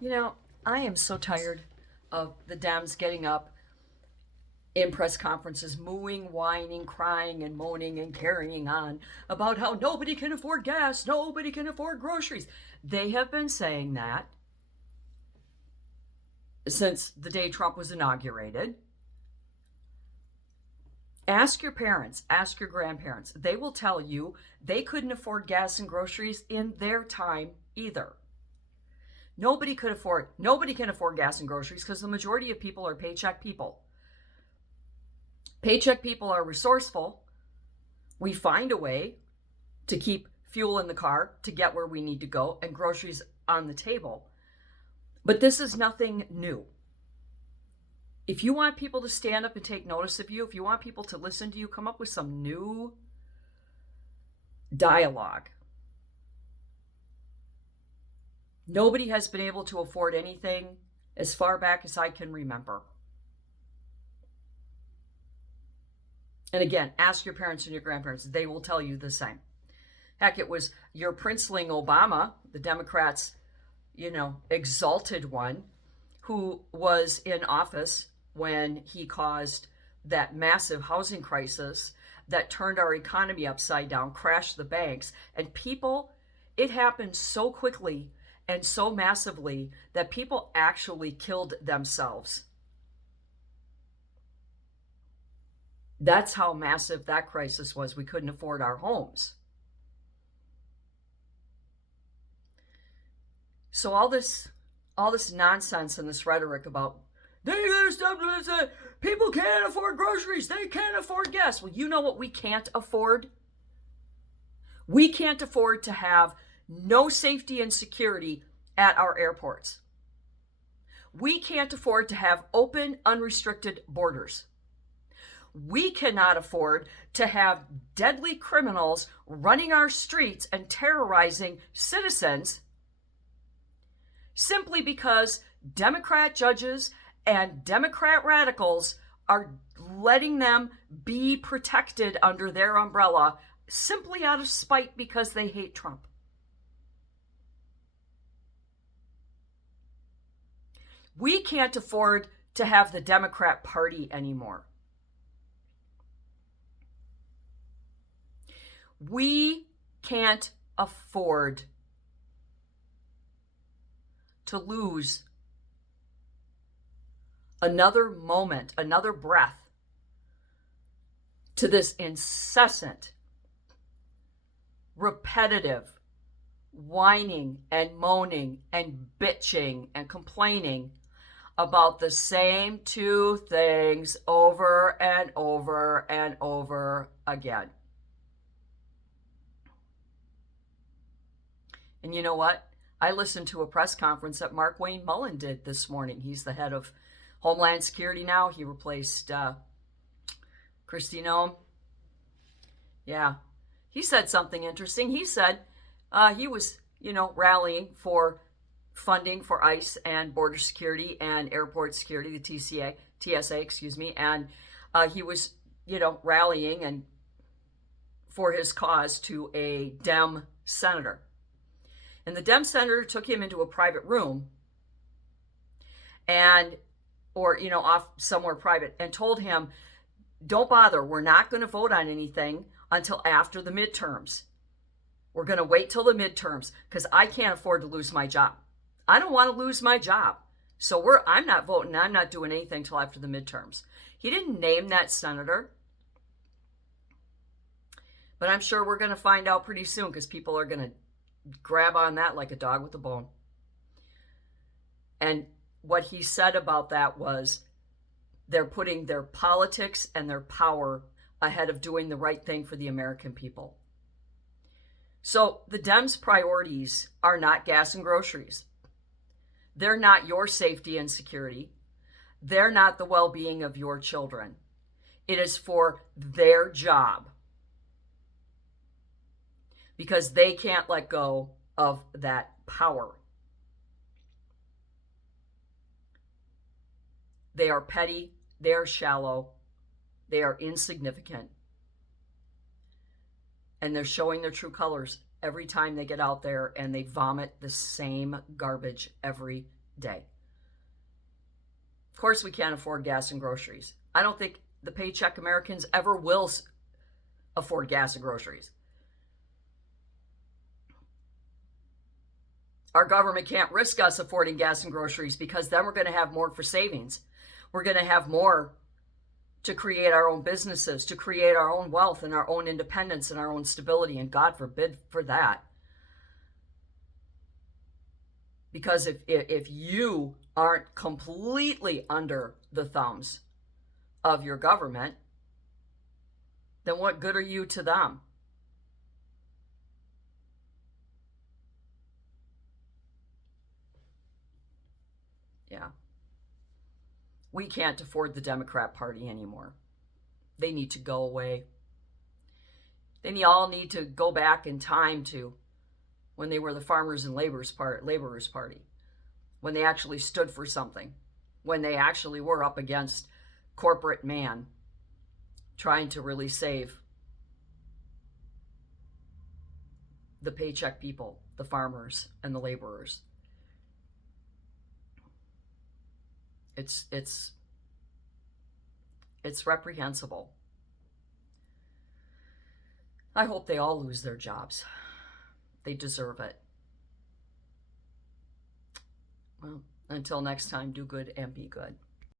You know, I am so tired of the Dems getting up in press conferences, mooing, whining, crying, and moaning and carrying on about how nobody can afford gas, nobody can afford groceries. They have been saying that since the day Trump was inaugurated. Ask your parents, ask your grandparents. They will tell you they couldn't afford gas and groceries in their time either. Nobody can afford gas and groceries because the majority of people are paycheck people. Paycheck people are resourceful. We find a way to keep fuel in the car to get where we need to go and groceries on the table. But this is nothing new. If you want people to stand up and take notice of you, if you want people to listen to you, come up with some new dialogue. Nobody has been able to afford anything as far back as I can remember. And again, ask your parents and your grandparents. They will tell you the same. Heck, it was your princeling Obama, the Democrats, exalted one, who was in office when he caused that massive housing crisis that turned our economy upside down, crashed the banks. And people, it happened so quickly and so massively that people actually killed themselves. That's how massive that crisis was. We couldn't afford our homes. So all this nonsense and this rhetoric about they gotta stop this, people can't afford groceries, they can't afford gas. Well, you know what we can't afford? We can't afford to have no safety and security at our airports. We can't afford to have open, unrestricted borders. We cannot afford to have deadly criminals running our streets and terrorizing citizens simply because Democrat judges and Democrat radicals are letting them be protected under their umbrella simply out of spite because they hate Trump. We can't afford to have the Democrat Party anymore. We can't afford to lose another moment, another breath to this incessant, repetitive whining and moaning and bitching and complaining about the same two things over and over and over again. And you know what? I listened to a press conference that Mark Wayne Mullen did this morning. He's the head of Homeland Security now. He replaced Kristi Noem. Yeah. He said something interesting. He said he was, rallying for funding for ICE and border security and airport security, the TSA, and he was, rallying and for his cause to a Dem senator. And the Dem senator took him into a private room or off somewhere private and told him, don't bother. We're not going to vote on anything until after the midterms. We're going to wait till the midterms because I can't afford to lose my job. I don't want to lose my job. So I'm not voting. I'm not doing anything till after the midterms. He didn't name that senator. But I'm sure we're going to find out pretty soon because people are going to grab on that like a dog with a bone. And what he said about that was they're putting their politics and their power ahead of doing the right thing for the American people. So the Dems' priorities are not gas and groceries. They're not your safety and security. They're not the well-being of your children. It is for their job. Because they can't let go of that power. They are petty, they are shallow, they are insignificant, and they're showing their true colors every time they get out there and they vomit the same garbage every day. Of course, we can't afford gas and groceries. I don't think the paycheck Americans ever will afford gas and groceries. Our government can't risk us affording gas and groceries because then we're going to have more for savings. We're going to have more to create our own businesses, to create our own wealth and our own independence and our own stability. And God forbid for that. Because if you aren't completely under the thumbs of your government, then what good are you to them? Yeah. We can't afford the Democrat Party anymore. They need to go away. They all need to go back in time to when they were the Farmers and Laborers Party, when they actually stood for something, when they actually were up against corporate man trying to really save the paycheck people, the farmers and the laborers. It's reprehensible. I hope they all lose their jobs. They deserve it. Well, until next time, do good and be good.